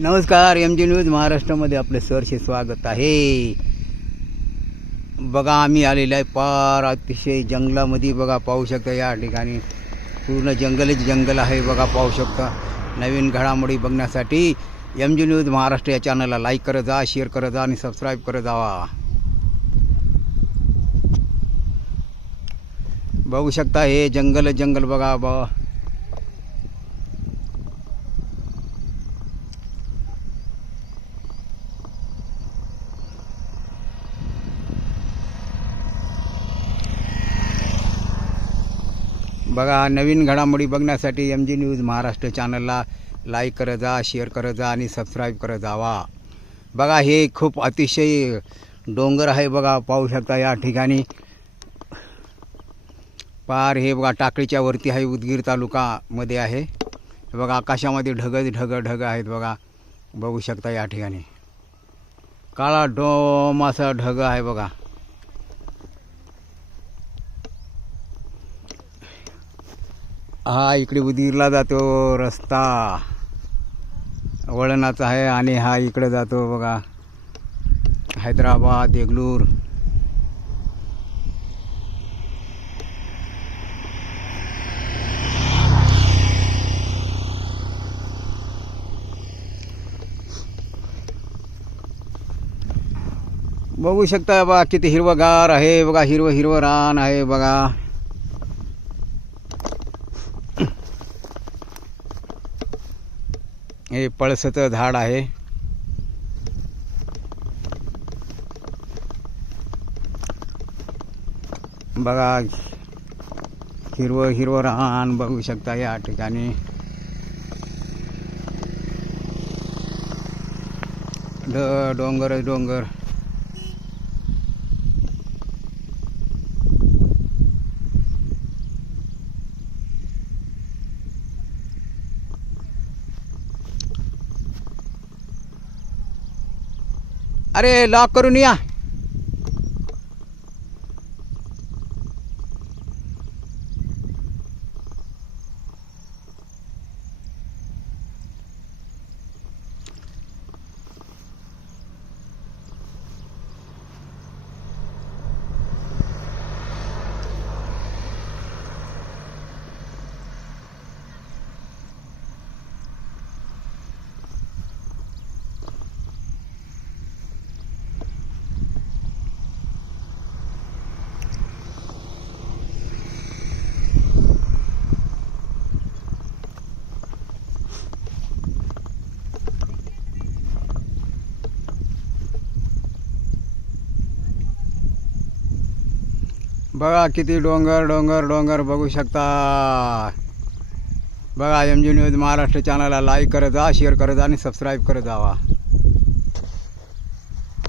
नमस्कार M G news महाराष्ट्रामध्ये आपले सरसे स्वागत आहे. बघा आम्ही आलेलो आहे पार अतिशय जंगलामध्ये. बघा पाहू शकता या ठिकाणी पूर्ण जंगलच जंगल आहे. बघा पाहू शकता नवीन घडामोडी बघण्यासाठी एम जी न्यूज महाराष्ट्र या चॅनलला लाईक करत जा शेअर करत जा आणि सबस्क्राईब करत जावा बघू शकता हे जंगल जंगल बघा बा बघा नवीन घडामोडी बघण्यासाठी एम जी न्यूज महाराष्ट्र चॅनलला लाईक करत जा शेअर करत जा आणि सबस्क्राईब करत जावा. बघा हे खूप अतिशय डोंगर आहे बघा पाहू शकता या ठिकाणी. पार हे बघा टाकळीच्या वरती आहे उदगीर तालुकामध्ये आहे. हे बघा आकाशामध्ये ढगच ढग ढग आहेत बघा. बघू शकता या ठिकाणी. काळा डोम असा ढग आहे बघा. हा इकडे उदीरला जातो रस्ता. वळणाचा आहे आणि हा इकडे जातो बघा. हैदराबाद देगलूर. बघू शकता बा किती हिरवगार आहे बघा हिरवं हिरवं रान आहे बघा. हे पळसाचं झाड आहे. बघा हिरवं हिरवं रान बघू शकता या ठिकाणी. डोंगरच डोंगर डोंगर. अरे लॉक करून या. बघा किती डोंगर डोंगर डोंगर बघू शकता. बघा एम जी न्यूज महाराष्ट्र चॅनलला लाईक करत जा शेअर करत जा आणि सबस्क्राईब करत जावा.